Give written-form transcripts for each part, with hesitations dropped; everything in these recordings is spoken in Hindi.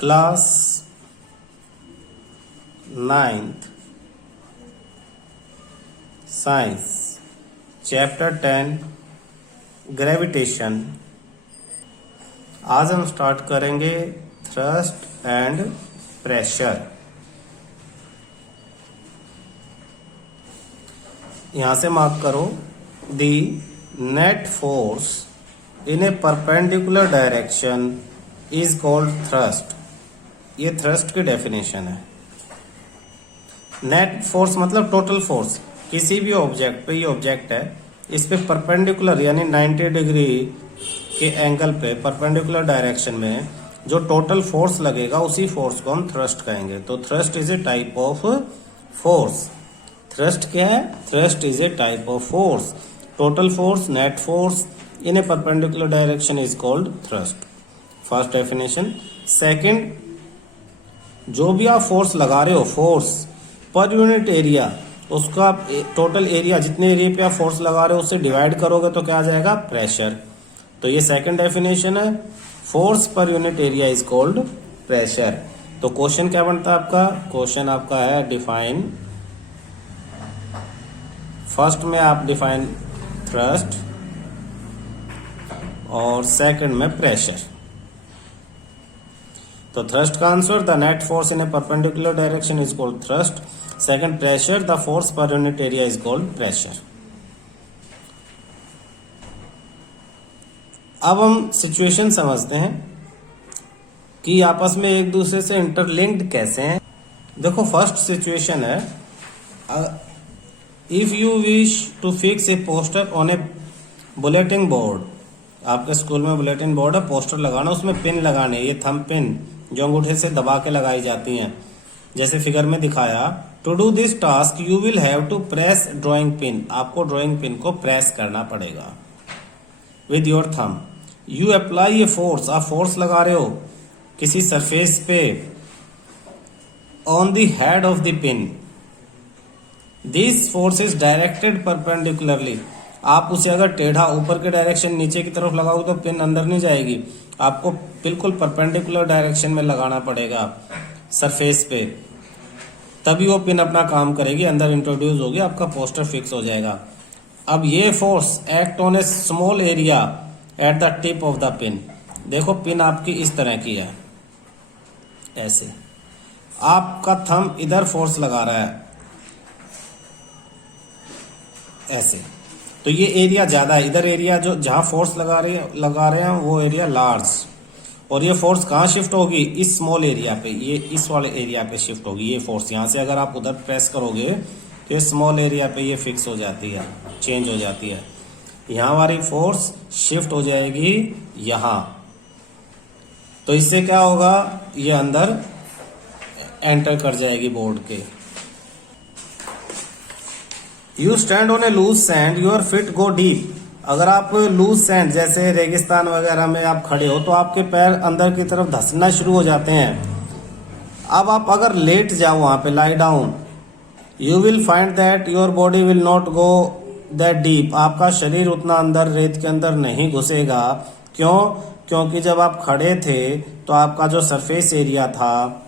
Class 9th science chapter 10 gravitation. आज हम स्टार्ट करेंगे थ्रस्ट एंड प्रेशर। यहां से मार्क करो, the net force in A perpendicular direction is called thrust. ये थ्रस्ट की डेफिनेशन है। नेट फोर्स मतलब टोटल फोर्स किसी भी ऑब्जेक्ट पे, ये ऑब्जेक्ट है, इस पे परपेंडिकुलर यानी 90 डिग्री के एंगल पे परपेंडिकुलर डायरेक्शन में जो टोटल फोर्स लगेगा उसी फोर्स को हम थ्रस्ट कहेंगे। तो thrust is a type of force. Thrust क्या है? Thrust is a type of force. Total force, net force in A perpendicular direction is called thrust. First definition. Second, जो भी आप फोर्स लगा रहे हो, फोर्स पर यूनिट एरिया, उसका आप टोटल एरिया, जितने एरिया पे आप फोर्स लगा रहे हो उससे डिवाइड करोगे तो क्या आ जाएगा? प्रेशर। तो ये सेकंड डेफिनेशन है, force per unit area is called pressure. तो क्वेश्चन क्या बनता है आपका? क्वेश्चन आपका है डिफाइन। फर्स्ट में आप डिफाइन थ्रस्ट और सेकंड में प्रेशर। तो थ्रस्ट का answer, the net force in A perpendicular direction is called thrust. Second pressure, the force per unit area is called pressure. अब हम सिचुएशन समझते हैं कि आपस में एक दूसरे से इंटरलिंक्ड कैसे हैं। देखो, फर्स्ट सिचुएशन है, if you wish to fix a poster on a bulletin board. आपके स्कूल में बुलेटिन बोर्ड है, पोस्टर लगाना, उसमें पिन लगाने, ये थंब पिन जो अंगूठे से दबा के लगाई जाती हैं, जैसे फिगर में दिखाया। To do this task you will have to press drawing pin. आपको ड्राइंग पिन को प्रेस करना पड़ेगा with your thumb. You apply a force, आप फोर्स लगा रहे हो किसी सरफेस पे on the head of the pin. This force is directed perpendicularly. आप उसे अगर टेढ़ा ऊपर के डायरेक्शन नीचे की तरफ लगाओगे तो पिन अंदर नहीं जाएगी, आपको बिल्कुल परपेंडिकुलर डायरेक्शन में लगाना पड़ेगा सरफेस पे, तभी वो पिन अपना काम करेगी, अंदर इंट्रोड्यूस होगी, आपका पोस्टर फिक्स हो जाएगा। अब ये force act on A small area at the tip of the pin. देखो, पिन आपकी इस तरह की है, ऐसे आपका थंब इधर फोर्स लगा रहा है, ऐसे, तो ये एरिया ज्यादा है। इधर एरिया जो जहां फोर्स लगा रहे हैं वो एरिया लार्ज, और ये फोर्स कहाँ शिफ्ट होगी? इस स्मॉल एरिया पे, ये इस वाले एरिया पे शिफ्ट होगी ये फोर्स। यहाँ से अगर आप उधर प्रेस करोगे तो ये स्मॉल एरिया पे ये फिक्स हो जाती है, चेंज हो जाती है। यहाँ वाली फोर्स शिफ्ट हो जाएगी यहाँ, तो इससे क्या होगा? ये अंदर एंटर कर जाएगी बोर्ड के। You stand on a loose sand, your feet go deep. अगर आप लूज सैंड जैसे रेगिस्तान वगैरह में आप खड़े हो तो आपके पैर अंदर की तरफ धंसना शुरू हो जाते हैं। अब आप अगर लेट जाओ वहां पे, lie down, you will find that your body will not go that deep. आपका शरीर उतना अंदर रेत के अंदर नहीं घुसेगा। क्यों? क्योंकि जब आप खड़े थे तो आपका जो सरफेस एरिया था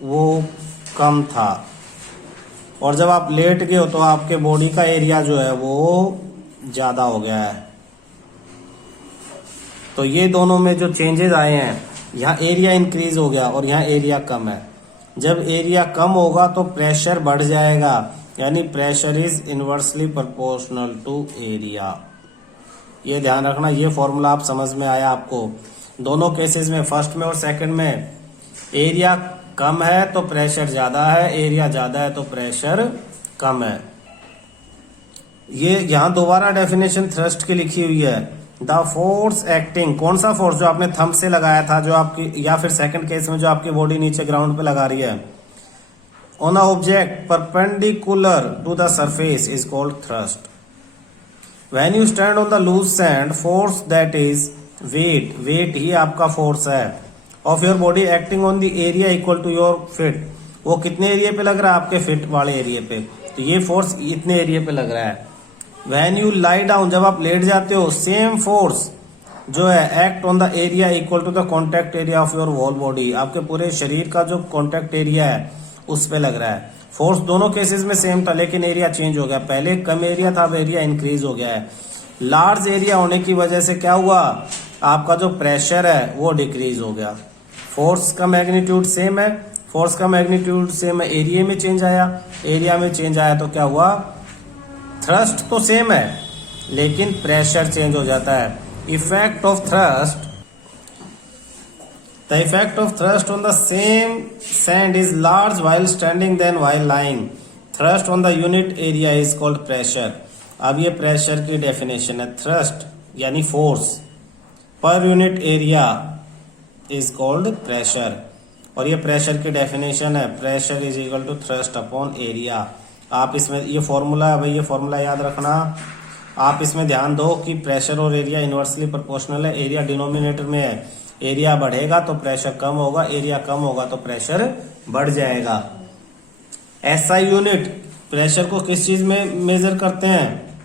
वो कम था, और जब आप लेट गए हो तो आपके बॉडी का एरिया जो है वो ज्यादा हो गया है। तो ये दोनों में जो चेंजेस आए हैं, यहाँ एरिया इंक्रीज हो गया और यहाँ एरिया कम है। जब एरिया कम होगा तो प्रेशर बढ़ जाएगा, यानी pressure is inversely proportional to area. ये ध्यान रखना, ये फॉर्मूला आप समझ में आया आपको। दोनों केसेस में, फर्स्ट में और सेकंड में, एरिया कम है तो प्रेशर ज्यादा है, एरिया ज्यादा है तो प्रेशर कम है। ये यहां दोबारा डेफिनेशन थ्रस्ट की लिखी हुई है, द फोर्स एक्टिंग। कौन सा फोर्स? जो आपने थंब से लगाया था, जो आपकी, या फिर सेकंड केस में जो आपकी बॉडी नीचे ग्राउंड पे लगा रही है, on a object perpendicular to the surface is called thrust. When you stand on the loose sand, force that is weight, weight ही आपका फोर्स है, of your body acting on the area equal to your feet. वो कितने एरिया पे लग रहा है? आपके फिट वाले एरिया पे। तो ये फोर्स इतने एरिया पे लग रहा है। व्हेन यू लाई डाउन, जब आप लेट जाते हो, सेम फोर्स जो है act on the area equal to the contact area of your whole body, आपके पूरे शरीर का जो कॉन्टैक्ट एरिया है उस पे लग रहा है। फोर्स दोनों केसेस में सेम था, लेकिन एरिया चेंज हो गया। पहले कम एरिया था, अब एरिया इंक्रीज हो गया है। लार्ज एरिया होने की वजह से क्या हुआ, आपका जो प्रेशर है वो डिक्रीज हो गया। फोर्स का मैग्नीट्यूड सेम है, फोर्स का मैग्नीट्यूड सेम है, एरिया में चेंज आया, एरिया में चेंज आया तो क्या हुआ, थ्रस्ट तो सेम है लेकिन प्रेशर चेंज हो जाता है। Effect of thrust, the effect of thrust on the same sand is large while standing than while lying. Thrust on the unit area is called pressure. अब ये प्रेशर की डेफिनेशन है। थ्रस्ट यानी force per unit area is called pressure, और ये प्रेशर की डेफिनेशन है, pressure is equal to thrust upon area. आप इसमें ये फॉर्मूला है भाई, ये फॉर्मूला याद रखना। आप इसमें ध्यान दो कि प्रेशर और एरिया इनवर्सली प्रोपोर्शनल है। एरिया डिनोमिनेटर में है, एरिया बढ़ेगा तो प्रेशर कम होगा, एरिया कम होगा तो प्रेशर बढ़ जाएगा। एसआई यूनिट प्रेशर को किस चीज में मेजर करते हैं,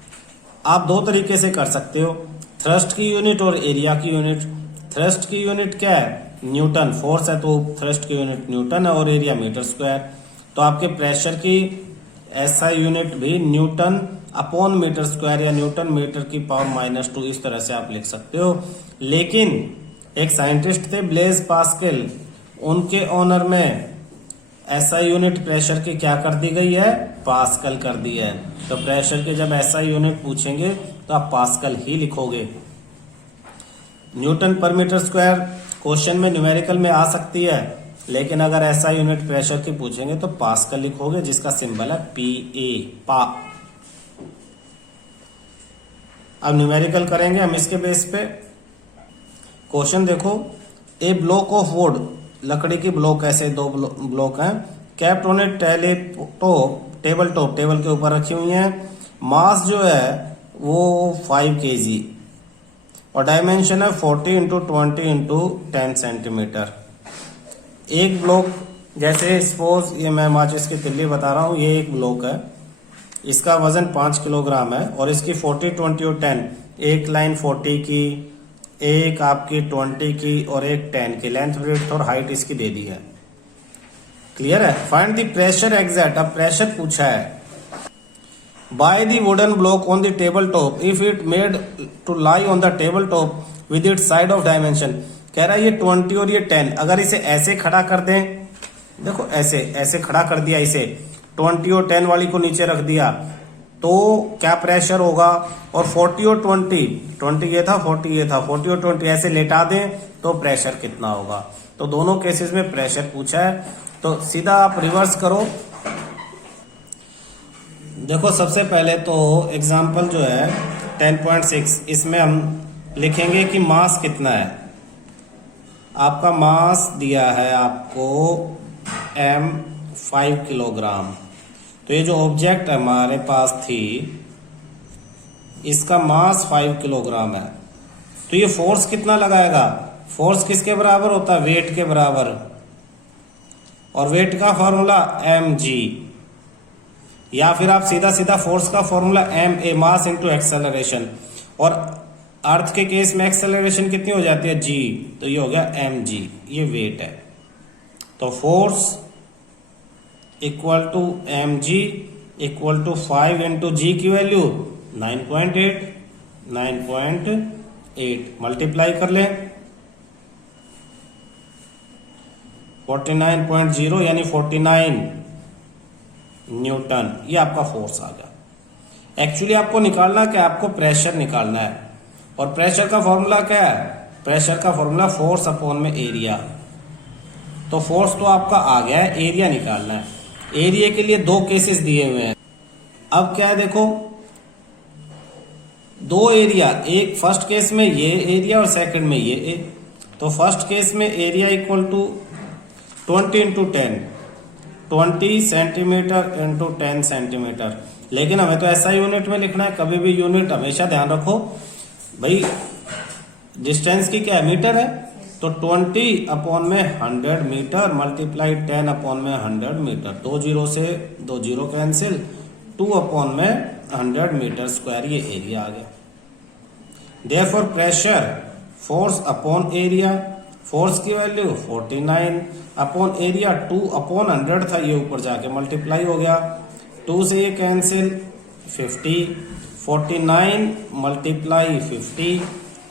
आप दो तरीके से कर सकते हो, थ्रस्ट की यूनिट और एरिया की यूनिट। थ्रस्ट की यूनिट क्या है, न्यूटन, फोर्स है तो थ्रस्ट की यूनिट न्यूटन है, और एरिया मीटर स्क्वायर। तो आपके प्रेशर की एसआई यूनिट भी न्यूटन अपॉन मीटर स्क्वायर या न्यूटन मीटर की पावर -2, इस तरह से आप लिख सकते हो। लेकिन एक साइंटिस्ट थे ब्लेज पास्कल, उनके ऑनर में एसआई यूनिट प्रेशर की क्या कर दी गई है, पास्कल कर दी है। तो प्रेशर के जब एसआई यूनिट पूछेंगे तो आप पास्कल ही लिखोगे। न्यूटन पर मीटर स्क्वायर क्वेश्चन में न्यूमेरिकल में आ सकती है, लेकिन अगर एसआई यूनिट प्रेशर की पूछेंगे तो पास्कल लिखोगे, जिसका सिंबल है PA, पा। अब न्यूमेरिकल करेंगे हम इसके बेस पे। क्वेश्चन देखो, ए ब्लॉक ऑफ वुड, लकड़ी की ब्लॉक, ऐसे दो ब्लॉक हैं, kept on A table top, table के ऊपर रखी हुई हैं। मास जो है वो 5 kg और डायमेंशन है 40 इंटू 20 इंटू 10 सेंटीमीटर। एक ब्लॉक, जैसे सपोज ये मैं माचिस की तिल्ली बता रहा हूँ, ये एक ब्लॉक है, इसका वजन 5 किलोग्राम है, और इसकी 40, 20 और 10, एक लाइन 40 की, एक आपकी 20 की और एक 10 की, लेंथ ब्रेड्थ और हाइट इसकी दे दी है। क्लियर है। फाइंड द प्रेशर एग्जैक्ट, अब प्रेशर पूछा है। By the wooden block on the table top if it made to lie on the table top with it side of dimension. कह रहा है ये 20 और ये 10, अगर इसे ऐसे खड़ा कर दें, देखो ऐसे ऐसे खड़ा कर दिया, इसे 20 और 10 वाली को नीचे रख दिया, तो क्या प्रेशर होगा, और 40 और 20 ये था, 40 ये था, 40 और 20 ऐसे लेटा दें तो प्रेशर कितना होगा। तो दोनों केसेस में प्रेशर पूछा है, तो सीधा आप रिवर्स करो। देखो सबसे पहले तो एग्जाम्पल जो है 10.6, इसमें हम लिखेंगे कि मास कितना है। आपका मास दिया है आपको M5 किलोग्राम, तो ये जो ऑब्जेक्ट हमारे पास थी इसका मास 5 किलोग्राम है, तो ये फोर्स कितना लगाएगा, फोर्स किसके बराबर होता है, वेट के बराबर, और वेट का फॉर्मूला mg, या फिर आप सीधा सीधा फोर्स का formula ma, mass into acceleration, और अर्थ के केस में एक्सेलरेशन कितनी हो जाती है, g, तो ये हो गया mg, ये वेट है। तो force equal to mg equal to 5 into G की वैल्यू 9.8 मल्टीप्लाई कर ले 49.0 यानी 49 न्यूटन, ये आपका फोर्स आ गया। एक्चुअली आपको निकालना क्या, आपको प्रेशर निकालना है, और प्रेशर का फॉर्मूला क्या है, प्रेशर का फॉर्मूला फोर्स अपॉन में एरिया। तो फोर्स तो आपका आ गया है, एरिया निकालना है। एरिया के लिए दो केसेस दिए हुए हैं। अब क्या है देखो, दो एरिया, एक फर्स्ट केस में ये एरिया और सेकंड में ये तो फर्स्ट केस में area equal to 20 into 10, 20 centimetre into 10 centimetre. लेकिन हमें तो ऐसा यूनिट में लिखना है, कभी भी यूनिट हमेशा ध्यान रखो भाई, डिस्टेंस की क्या है, मीटर है, तो 20 अपॉन में 100 मीटर मल्टीप्लाई 10 अपॉन में 100 मीटर, 2 जीरो से 2 जीरो कैंसिल, 2 अपॉन में 100 मीटर स्क्वायर, ये एरिया आ गया। Therefore pressure force upon area, force की वैल्यू 49 अपॉन एरिया 2 अपॉन 100 था, ये ऊपर जाके मल्टीप्लाई हो गया, 2 से ये कैंसिल 50, 49 मल्टीप्लाई 50,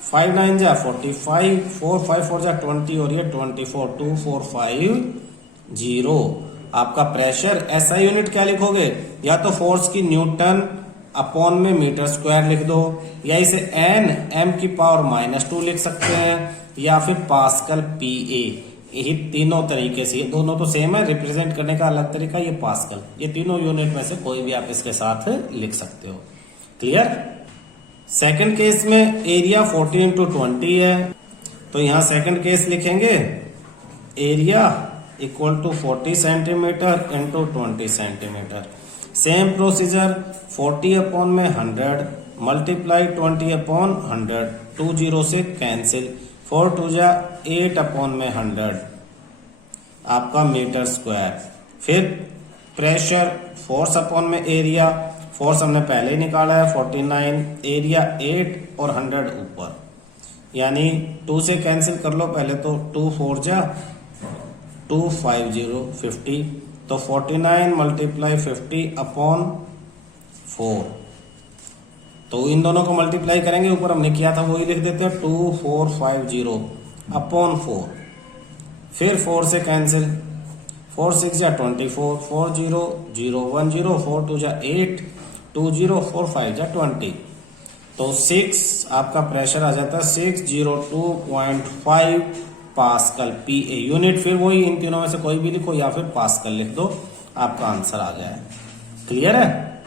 5 9 जा 45, 4 5 4 जा 20 और ये 24, 2450। आपका प्रेशर SI यूनिट क्या लिखोगे, या तो फोर्स की न्यूटन अपॉन में मीटर स्क्वायर लिख दो, या इसे n m⁻² लिख सकते हैं, या फिर पास्कल PA। यही तीनों तरीके से, दोनों तो सेम है, रिप्रेजेंट करने का अलग तरीका ये पास्कल, ये तीनों यूनिट में से कोई भी आप इसके साथ लिख सकते हो। क्लियर। सेकंड केस में एरिया 40 × 20 है, तो यहां सेकंड केस लिखेंगे area equal to 40 centimetre into 20 centimetre. Same procedure, 40 upon में 100 मल्टीप्लाई 20 अपॉन 100, 2 0 से कैंसिल, 4 2 जा 8 अपॉन में 100 आपका मीटर स्क्वायर। फिर प्रेशर, फोर्स अपॉन में एरिया, फोर्स हमने पहले ही निकाला है 49, एरिया 8 और 100 ऊपर, यानी 2 से कैंसिल कर लो पहले, तो 2 4 जा 250 50, तो 49 मल्टीप्लाई 50 अपॉन 4, तो इन दोनों को मल्टीप्लाई करेंगे, ऊपर हमने किया था वही लिख देते हैं, 2450 अपॉन 4, फिर 4 से कैंसिल, 4 6 जा 24, 4 0 0 1 0, 4 2 जा 8, 2 0 4 5 जा 20, तो 6 आपका प्रेशर आ जाता है 602.5 पास्कल PA यूनिट। फिर वही इन तीनों में से कोई भी लिखो या फिर पास्कल लिख दो, आपका आंसर आ गया है। क्लियर है।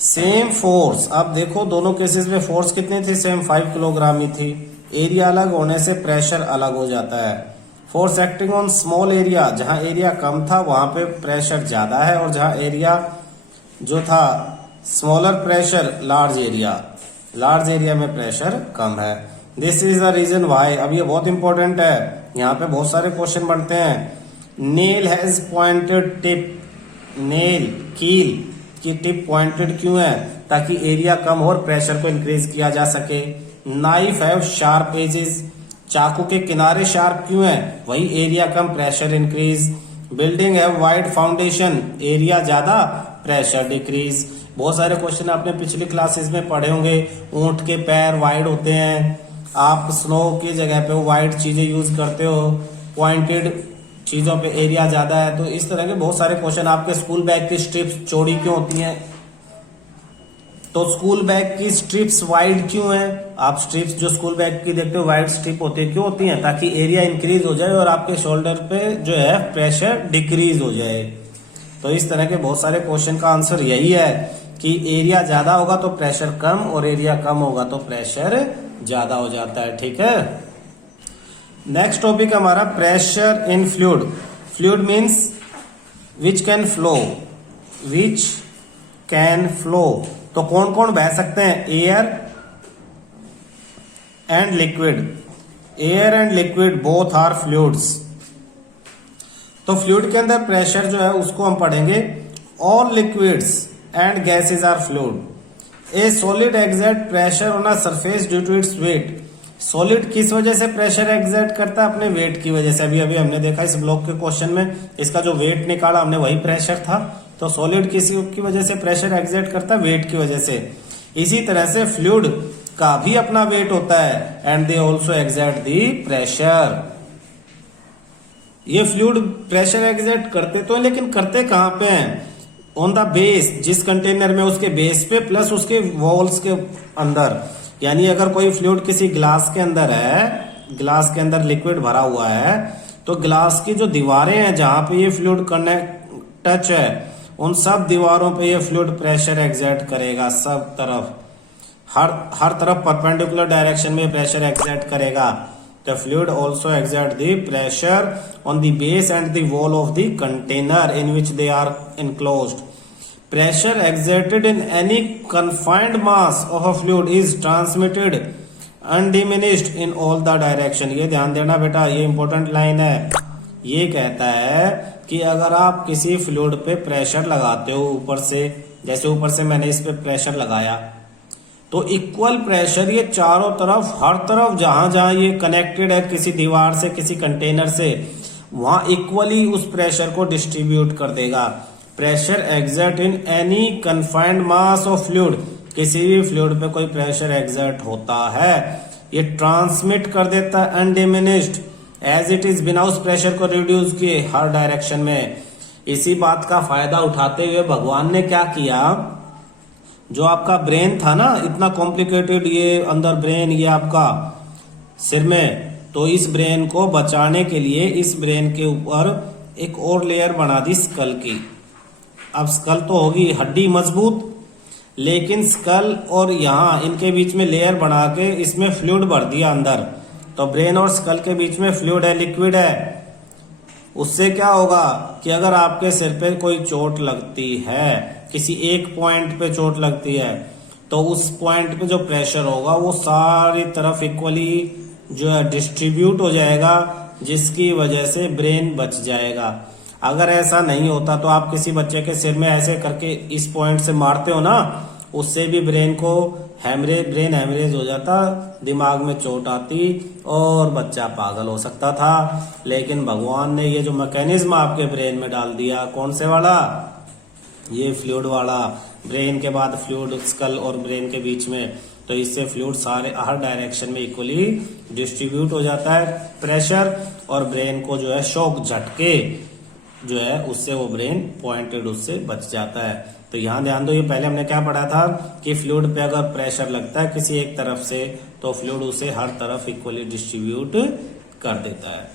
सेम फोर्स, अब देखो दोनों केसेस में फोर्स कितनी थी, सेम 5 किलोग्राम ही थी। एरिया अलग होने से प्रेशर अलग हो जाता है। Force acting on small area, जहां एरिया कम था वहां पे प्रेशर ज्यादा है, और जहां एरिया जो था स्मॉलर प्रेशर लार्ज एरिया में प्रेशर कम है। This is the reason why, अब ये बहुत इंपॉर्टेंट है, यहाँ पे बहुत सारे क्वेश्चन बनते हैं। Nail has pointed tip, nail कील की टिप पॉइंटेड क्यों है, ताकि एरिया कम हो और प्रेशर को इंक्रीज किया जा सके। नाइफ हैव शार्प एजेस, चाकू के किनारे शार्प क्यों है, वही area come pressure increase. Building have wide foundation, area ज्यादा प्रेशर डिक्रीज। बहुत सारे क्वेश्चन आपने पिछली क्लासेस में पढ़े होंगे, ऊंट के पैर वाइड होते हैं, आप स्नो की जगह पे वाइड चीजें यूज करते हो, पॉइंटेड चीजों पे एरिया ज्यादा है। तो इस तरह के बहुत सारे क्वेश्चन। आपके स्कूल बैग की स्ट्रिप्स चौड़ी क्यों होती हैं, तो स्कूल बैग की स्ट्रिप्स वाइड क्यों है, आप स्ट्रिप्स जो स्कूल बैग की देखते हो वाइड स्ट्रिप होती है, क्यों होती है, ताकि एरिया इंक्रीज हो जाए और आपके शोल्डर पे जो है प्रेशर डिक्रीज हो जाए। तो इस तरह के बहुत सारे क्वेश्चन का आंसर यही है कि एरिया ज्यादा होगा तो प्रेशर कम, और एरिया कम होगा तो प्रेशर ज्यादा हो जाता है। ठीक है। नेक्स्ट टॉपिक हमारा pressure in fluid. Fluid means which can flow, तो कौन कौन बह सकते हैं, air and liquid both are fluids. तो फ्लूइड के अंदर प्रेशर जो है उसको हम पढ़ेंगे, all liquids and gases are fluid. A solid exert pressure on a surface due to its weight. Solid किस वजह से प्रेशर एक्सर्ट करता है, अपने वेट की वजह से। अभी हमने देखा इस ब्लॉक के क्वेश्चन में, इसका जो वेट निकाला हमने वही प्रेशर था। तो सॉलिड किसी की वजह से प्रेशर एक्सर्ट करता है, वेट की वजह से। इसी तरह से फ्लूइड का भी अपना वेट होता है, and they also exert the pressure. ये फ्लूइड प्रेशर एक्सर्ट करते तो है, लेकिन करते कहां पे हैं, ऑन द बेस, जिस कंटेनर में उसके बेस पे प्लस उसके वॉल्स के अंदर। यानी अगर कोई फ्लूइड किसी ग्लास के अंदर है, ग्लास के अंदर लिक्विड भरा हुआ है, तो ग्लास की जो दीवारें हैं जहां पे ये फ्लूइड टच है, उन सब दीवारों पे ये फ्लूइड प्रेशर एक्सर्ट करेगा, सब तरफ, हर तरफ परपेंडिकुलर डायरेक्शन में प्रेशर एक्सर्ट करेगा। The fluid also exert the pressure on the base and the wall of the container in which they are enclosed. Pressure exerted in any confined mass of a fluid is transmitted undiminished in all the direction. ये ध्यान देना बेटा, ये इंपॉर्टेंट लाइन है। ये कहता है कि अगर आप किसी फ्लूइड पे प्रेशर लगाते हो ऊपर से, जैसे ऊपर से मैंने इस पे प्रेशर लगाया, तो इक्वल प्रेशर ये चारों तरफ, हर तरफ जहां जहां ये कनेक्टेड है किसी दीवार से, किसी कंटेनर से, वहां इक्वली उस प्रेशर को डिस्ट्रीब्यूट कर देगा। Pressure exert in any confined mass of fluid, किसी भी फ्लूइड पे कोई प्रेशर एग्जर्ट होता है, ये ट्रांसमिट कर देता है अनडिमिनिश्ड एज इट इज, बिना उस प्रेशर को रिड्यूस किए हर डायरेक्शन में। इसी बात का फायदा उठाते हुए भगवान ने क्या किया, जो आपका ब्रेन था ना इतना कॉम्प्लिकेटेड, ये अंदर ब्रेन, ये आपका सिर में, तो इस ब्रेन को बचाने के लिए इस ब्रेन के ऊपर एक और लेयर बना दी स्कल की। अब स्कल तो होगी हड्डी मजबूत, लेकिन स्कल और यहाँ इनके बीच में लेयर बना के इसमें फ्लूइड भर दिया अंदर। तो ब्रेन और स्कल के बीच में फ्लूइड है, लिक्विड है। उससे क्या होगा कि अगर आपके सिर पे कोई चोट लगती है, किसी एक पॉइंट पे चोट लगती है, तो उस पॉइंट पे जो प्रेशर होगा वो सारी तरफ इक्वली जो है डिस्ट्रीब्यूट हो जाएगा, जिसकी वजह से ब्रेन बच जाएगा। अगर ऐसा नहीं होता तो आप किसी बच्चे के सिर में ऐसे करके इस पॉइंट से मारते हो ना, उससे भी ब्रेन को ब्रेन हैमरेज हो जाता, दिमाग में चोट आती और बच्चा पागल हो सकता था। लेकिन भगवान ने ये जो मैकेनिज्म आपके ब्रेन में डाल दिया, कौन से वाला, ये फ्लूइड वाला, ब्रेन के बाद फ्लूइड स्कल और ब्रेन के बीच में, तो इससे फ्लूइड सारे हर डायरेक्शन में इक्वली डिस्ट्रीब्यूट हो जाता है प्रेशर, और ब्रेन को जो है शॉक झटके जो है उससे वो ब्रेन पॉइंटेड उससे बच जाता है। तो यहाँ ध्यान दो, ये पहले हमने क्या पढ़ा था कि फ्लूइड पे अगर प्रेशर लगता है किसी एक तरफ से, तो फ्लूइड उसे हर तरफ इक्वली डिस्ट्रीब्यूट कर देता है।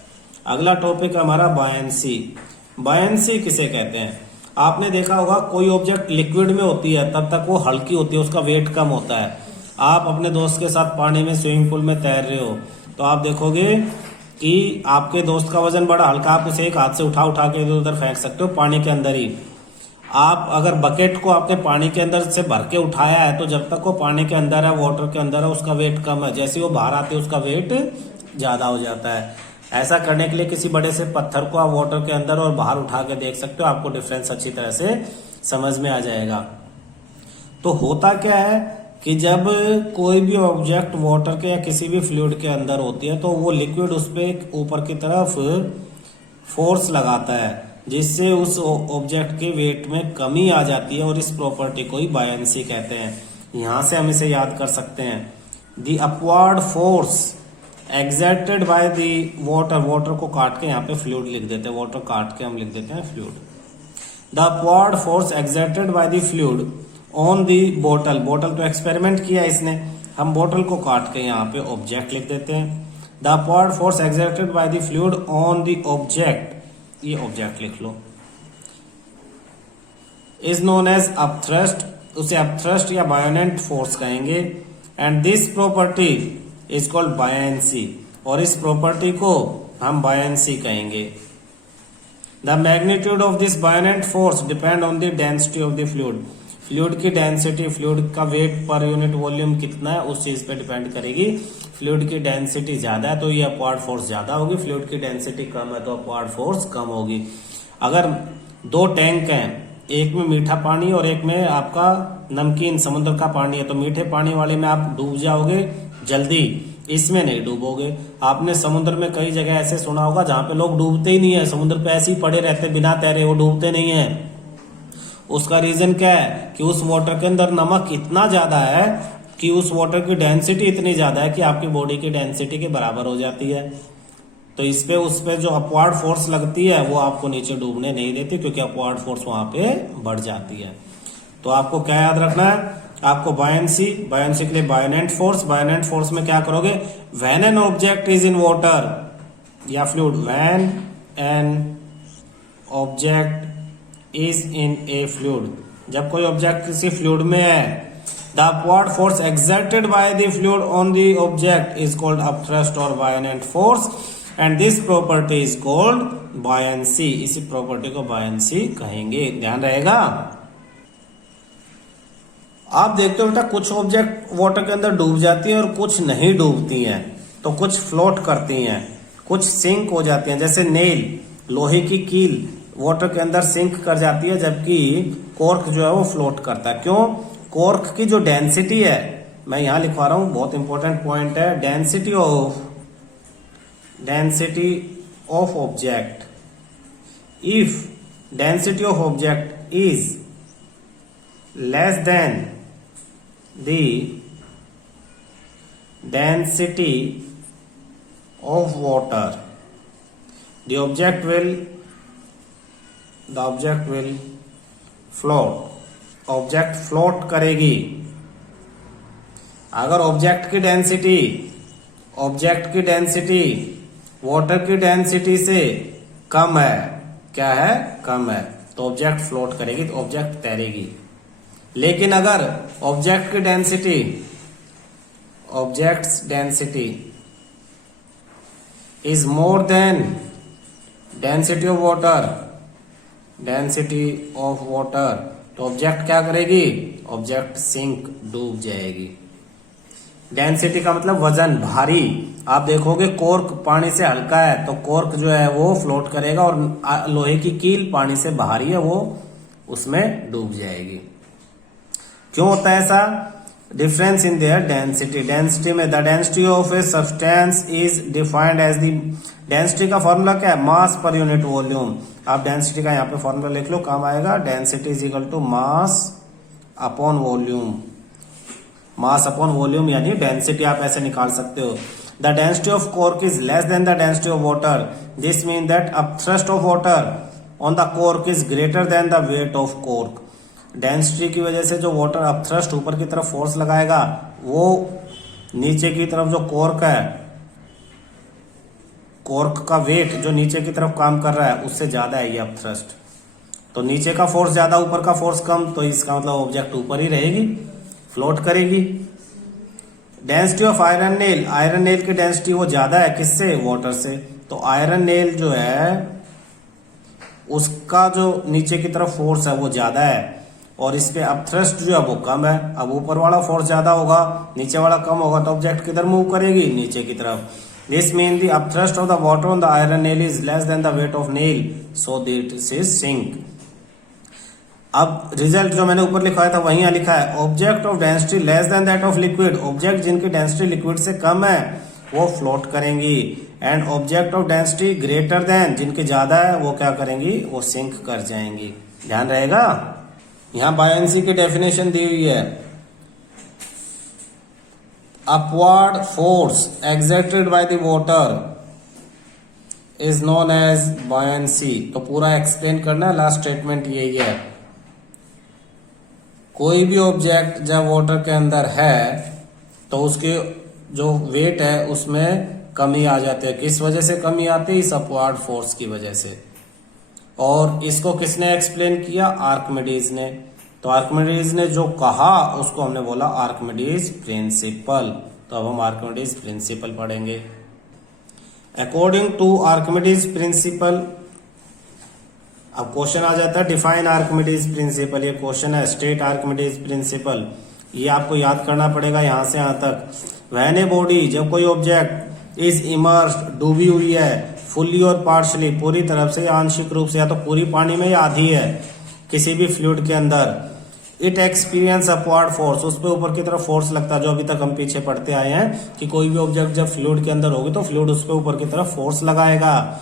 अगला टॉपिक हमारा बायंसी। बायंसी किसे कहते हैं? आपने देखा होगा कोई ऑब्जेक्ट लिक्विड में होती है तब तक वो हल्की होती है, उसका वेट कम होता है। आप अपने दोस्त के साथ पानी में, स्विमिंग पूल में तैर रहे हो, तो आप देखोगे कि आपके दोस्त का वजन बड़ा हल्का, आप उसे एक हाथ से उठा उठा के इधर उधर फेंक सकते हो पानी के अंदर ही। आप अगर बकेट को आपने पानी के अंदर से भर के उठाया है, तो जब तक वो पानी के अंदर है, वाटर के अंदर है, उसका वेट कम है। जैसे वो बाहर आती है उसका वेट ज्यादा हो जाता है। ऐसा करने के लिए किसी बड़े से पत्थर को आप वाटर के अंदर और बाहर उठा के देख सकते हो, आपको डिफरेंस अच्छी तरह से समझ में आ जाएगा। तो होता क्या है कि जब कोई भी ऑब्जेक्ट वाटर के या किसी भी फ्लूइड के अंदर होती है, तो वो लिक्विड उस पर ऊपर की तरफ फोर्स लगाता है, जिससे उस ऑब्जेक्ट के वेट में कमी आ जाती है, और इस प्रॉपर्टी को ही बायंसी कहते हैं। यहां से हम इसे याद कर सकते हैं, the upward force exerted by the water, water को काट के यहाँ पे फ्लूइड लिख देते हैं, वाटर काट के हम लिख देते हैं fluid. The upward force exerted by the fluid on the बोतल, बोतल तो एक्सपेरिमेंट किया इसने, हम बोतल को काट के यहाँ पे ऑब्जेक्ट लिख देते हैं। The upward force exerted by the fluid on the object, ये ऑब्जेक्ट लिख लो, इज नोन एज अपथ्रस्ट, उसे अपथ्रस्ट या बायोनेंट फोर्स कहेंगे। And this property is called buoyancy, और इस प्रॉपर्टी को हम बायंसी कहेंगे। The magnitude of this buoyant force depend on the density of the fluid, fluid की डेंसिटी, फ्लूइड का वेट पर यूनिट वॉल्यूम कितना है उस चीज पे डिपेंड करेगी। फ्लूइड की डेंसिटी ज्यादा है तो ये अपवर्ड फोर्स ज्यादा होगी, फ्लूइड की डेंसिटी कम है तो अपवर्ड फोर्स कम होगी। अगर दो टैंक हैं, एक में मीठा पानी और एक में आपका नमकीन समुद्र का पानी है, तो मीठे पानी वाले में आप डूब जाओगे जल्दी, इसमें नहीं डूबोगे। आपने समुद्र में कई जगह ऐसे सुना होगा जहां पे लोग डूबते ही नहीं है, समुद्र पे ऐसे ही पड़े रहते बिना तैरे, वो डूबते नहीं है। उसका रीजन क्या है कि उस वाटर के अंदर नमक इतना ज्यादा है कि उस वाटर की डेंसिटी इतनी ज्यादा है कि आपकी बॉडी की डेंसिटी के बराबर हो जाती है। तो इस पे उस पे जो अपवर्ड फोर्स लगती है वो आपको नीचे डूबने नहीं देती, क्योंकि अपवर्ड फोर्स वहां पे बढ़ जाती है। तो आपको क्या याद रखना है, आपको बायंसी, बायंसी के लिए बायोनेंट फोर्स, बायोनेंट फोर्स में क्या करोगे, when an object is in water या fluid, when an object is in a fluid, जब कोई ऑब्जेक्ट किसी फ्लूइड में है, the upward force exerted by the fluid on the object is called upthrust और buoyant force, and this property is called buoyancy, इसी प्रॉपर्टी को बायंसी कहेंगे, ध्यान रहेगा। आप देखते हो बेटा कुछ ऑब्जेक्ट वाटर के अंदर डूब जाती हैं और कुछ नहीं डूबती हैं, तो कुछ फ्लोट करती हैं, कुछ सिंक हो जाती हैं। जैसे नेल, लोहे की कील वाटर के अंदर सिंक कर जाती है, जबकि कॉर्क जो है वो फ्लोट करता है। क्यों? कॉर्क की जो डेंसिटी है मैं यहां लिखवा रहा हूं, बहुत इंपॉर्टेंट पॉइंट है। Density of object, if density of object is less than the density of water, the object will float, object float करेगी। अगर ऑब्जेक्ट की डेंसिटी वाटर की डेंसिटी से कम है, क्या है, कम है, तो ऑब्जेक्ट फ्लोट करेगी, तो ऑब्जेक्ट तैरेगी। लेकिन अगर ऑब्जेक्ट की density is more than density of water, तो ऑब्जेक्ट क्या करेगी, ऑब्जेक्ट सिंक, डूब जाएगी। डेंसिटी का मतलब वजन, भारी। आप देखोगे कोर्क पानी से हल्का है तो कोर्क जो है वो फ्लोट करेगा, और लोहे की कील पानी से भारी है, वो उसमें डूब जाएगी। क्यों होता है ऐसा? डिफरेंस इन देयर डेंसिटी में the density of a substance is defined as the, density का फॉर्मूला क्या है, मास पर यूनिट वॉल्यूम। आप डेंसिटी का यहाँ पे फॉर्मूला लिख लो, काम आएगा। Density is equal to mass upon volume, mass upon volume, यानी डेंसिटी आप ऐसे निकाल सकते हो। The density of cork is less than the density of water, this mean that upthrust of water on the cork is greater than the weight of cork. Density की वजह से जो वाटर अपथ्रस्ट ऊपर की तरफ फोर्स लगाएगा, वो नीचे की तरफ जो कॉर्क है, कॉर्क का वेट जो नीचे की तरफ काम कर रहा है उससे ज्यादा है ये अपथ्रस्ट। तो नीचे का फोर्स ज्यादा, ऊपर का फोर्स कम, तो इसका मतलब ऑब्जेक्ट ऊपर ही रहेगी, फ्लोट करेगी। डेंसिटी ऑफ आयरन नेल की डेंसिटी वो ज्यादा है, किससे, वाटर से। तो आयरन नेल जो है उसका जो नीचे की तरफ फोर्स है वो ज्यादा है, और इस पे अपथ्रस्ट जो है वो कम है। अब ऊपर वाला फोर्स ज्यादा होगा, नीचे वाला कम होगा, तो ऑब्जेक्ट किधर मूव करेगी, नीचे की तरफ। This mean the upthrust of the water on the iron nail is less than the weight of nail, so that is sink. अब रिजल्ट जो मैंने ऊपर लिखा था वही यहाँ लिखा है, object of density less than that of liquid, object जिनकी डेंसिटी लिक्विड से कम है वो फ्लोट करेंगी, and object of density greater than, जिनकी ज्यादा है वो क्या करेंगी, वो सिंक कर जाएंगी। ध्यान रहेगा। यहां बायंसी की डेफिनेशन दी हुई है, upward force exerted by the water is known as buoyancy. तो पूरा एक्सप्लेन करना है, लास्ट स्टेटमेंट यही है। कोई भी ऑब्जेक्ट जब वाटर के अंदर है तो उसके जो वेट है उसमें कमी आ जाती है। किस वजह से कमी आती है? इस अपवर्ड फोर्स की वजह से। और इसको किसने एक्सप्लेन किया? आर्किमिडीज ने। तो आर्किमिडीज ने जो कहा उसको हमने बोला आर्किमिडीज प्रिंसिपल। तो अब हम आर्किमिडीज प्रिंसिपल पढ़ेंगे। अकॉर्डिंग टू आर्किमिडीज प्रिंसिपल, अब क्वेश्चन आ जाता है डिफाइन आर्किमिडीज प्रिंसिपल। ये क्वेश्चन है, स्टेट आर्किमिडीज प्रिंसिपल। ये आपको याद करना पड़ेगा यहां से यहां तक। व्हेन ए बॉडी, जब कोई ऑब्जेक्ट इज इमर्स्ड, डूबी हुई है, फुल्ली और पार्शली, पूरी तरफ से या आंशिक रूप से, या तो पूरी पानी में या आधी है किसी भी फ्लूइड के अंदर, इट एक्सपीरियंस अपवर्ड फोर्स, उस पर ऊपर की तरफ फोर्स लगता है। जो अभी तक हम पीछे पढ़ते आए हैं कि कोई भी ऑब्जेक्ट जब फ्लूइड के अंदर होगी तो फ्लूइड उस पर ऊपर की तरफ फोर्स लगाएगा।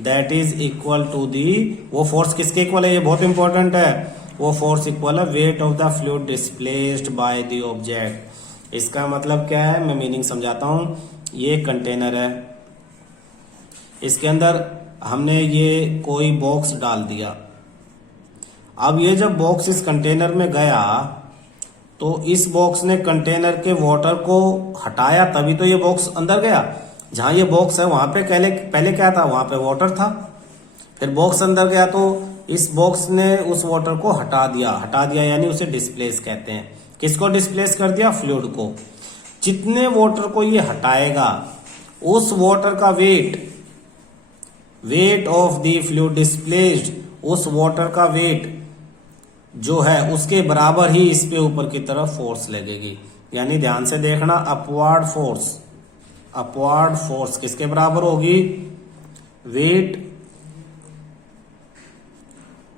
That is equal to the, वो फोर्स किसके इक्वल है? ये बहुत इंपॉर्टेंट है। वो फोर्स इक्वल है weight of the fluid displaced by the object. इसका मतलब क्या है, मैं मीनिंग समझाता हूं। ये कंटेनर है, इसके अंदर हमने ये कोई बॉक्स डाल दिया। अब ये जब बॉक्स इस कंटेनर में गया तो इस बॉक्स ने कंटेनर के वाटर को हटाया, तभी तो ये बॉक्स अंदर गया। जहां ये बॉक्स है वहां पे पहले क्या था? वहां पे वाटर था। फिर बॉक्स अंदर गया तो इस बॉक्स ने उस वाटर को हटा दिया यानी उसे डिस्प्लेस कहते हैं। किसको डिस्प्लेस कर दिया? फ्लूइड को। जितने वाटर को ये हटाएगा उस वाटर का weight of the fluid displaced, उस वाटर का वेट जो है उसके बराबर ही इस पे ऊपर की तरफ फोर्स लगेगी। यानी ध्यान से देखना, अपवर्ड फोर्स किसके बराबर होगी? Weight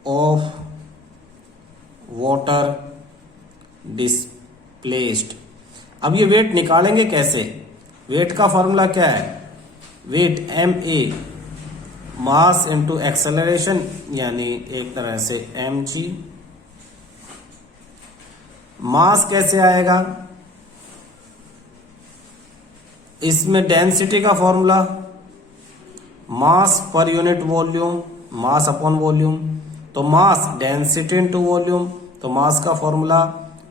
of water displaced. अब ये वेट निकालेंगे कैसे? वेट का फॉर्मूला क्या है? Weight ma mass into acceleration, यानी एक तरह से mg। मास कैसे आएगा? इसमें डेंसिटी का formula mass per unit volume, mass upon volume. तो मास डेंसिटी इनटू वॉल्यूम, तो मास का formula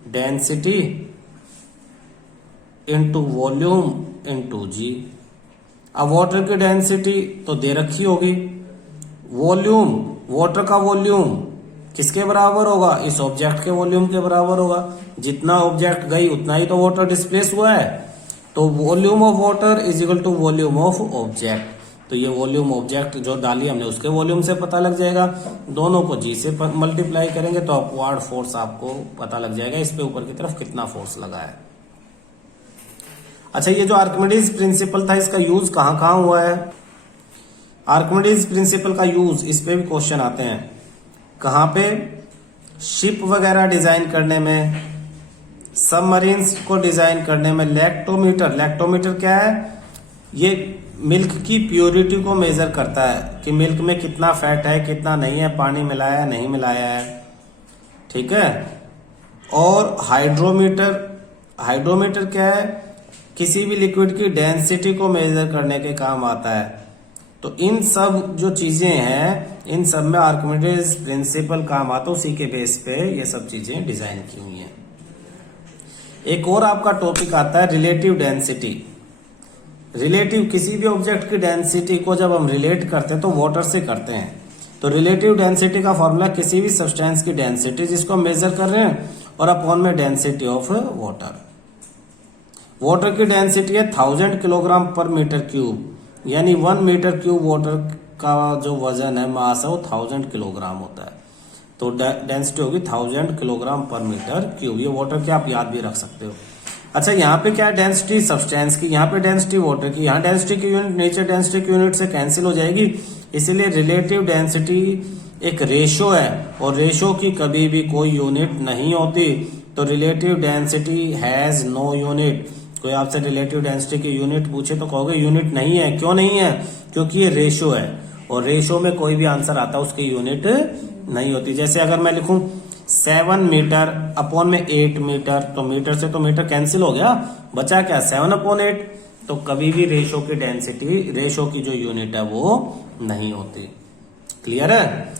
density into volume into G. अब वाटर की डेंसिटी तो दे रखी होगी, वॉल्यूम, वाटर का वॉल्यूम किसके बराबर होगा? इस ऑब्जेक्ट के वॉल्यूम के बराबर होगा। जितना ऑब्जेक्ट गई उतना ही तो वाटर डिस्प्लेस हुआ है, तो volume of water is equal to volume of object. तो ये वॉल्यूम ऑब्जेक्ट जो डाली हमने उसके वॉल्यूम से पता लग जाएगा। दोनों को जी से मल्टीप्लाई करेंगे तो अपवर्ड फोर्स आपको पता लग जाएगा, इस पे ऊपर की तरफ कितना फोर्स लगा है। अच्छा, ये जो आर्किमिडीज प्रिंसिपल था इसका यूज कहां कहां हुआ है? आर्किमिडीज प्रिंसिपल का यूज, इस पे भी क्वेश्चन आते हैं। कहां पे? शिप वगैरह डिजाइन करने में, सबमरीन्स को डिजाइन करने में। लैक्टोमीटर, लैक्टोमीटर क्या है? ये मिल्क की प्योरिटी को मेजर करता है कि मिल्क में कितना फैट है, कितना नहीं है, पानी मिलाया है नहीं मिलाया है, ठीक है। और हाइड्रोमीटर, हाइड्रोमीटर क्या है? किसी भी लिक्विड की डेंसिटी को मेजर करने के काम आता है। तो इन सब जो चीजें हैं, इन सब में आर्किमिडीज प्रिंसिपल काम आता है, उसी के बेस पे ये सब चीजें डिजाइन की हुई हैं। एक और आपका टॉपिक आता है रिलेटिव डेंसिटी। रिलेटिव, किसी भी ऑब्जेक्ट की डेंसिटी को जब हम रिलेट करते हैं तो वाटर से करते हैं। तो रिलेटिव डेंसिटी का फॉर्मूला किसी भी सब्सटेंस की डेंसिटी जिसको हम मेजर कर रहे हैं और अपॉन में डेंसिटी ऑफ वाटर। वाटर की डेंसिटी है 1000 किलोग्राम पर मीटर क्यूब, यानी 1 मीटर क्यूब वाटर का जो वजन है, मास है, वो 1000 किलोग्राम होता है। तो डेंसिटी होगी 1000 किलोग्राम पर मीटर क्यूब। ये वाटर की आप याद भी रख सकते हो। अच्छा, यहाँ पे क्या है? डेंसिटी सब्सटेंस की, यहाँ पे डेंसिटी वाटर की। यहाँ डेंसिटी की यूनिट नीचे डेंसिटी की यूनिट से कैंसिल हो जाएगी, इसीलिए रिलेटिव डेंसिटी एक रेशो है और रेशो की कभी भी कोई यूनिट नहीं होती। तो relative density has no unit. कोई आपसे रिलेटिव डेंसिटी की यूनिट पूछे तो कहोगे यूनिट नहीं है। क्यों नहीं है? क्योंकि ये रेशो है और रेशो में कोई भी आंसर आता है उसकी यूनिट नहीं होती। जैसे अगर मैं लिखूं 7 मीटर अपॉन में 8 मीटर, तो मीटर से तो मीटर कैंसिल हो गया, बचा क्या? 7/8। तो कभी भी रेशो की डेंसिटी, रेशो की जो यूनिट है वो नहीं होती। क्लियर है?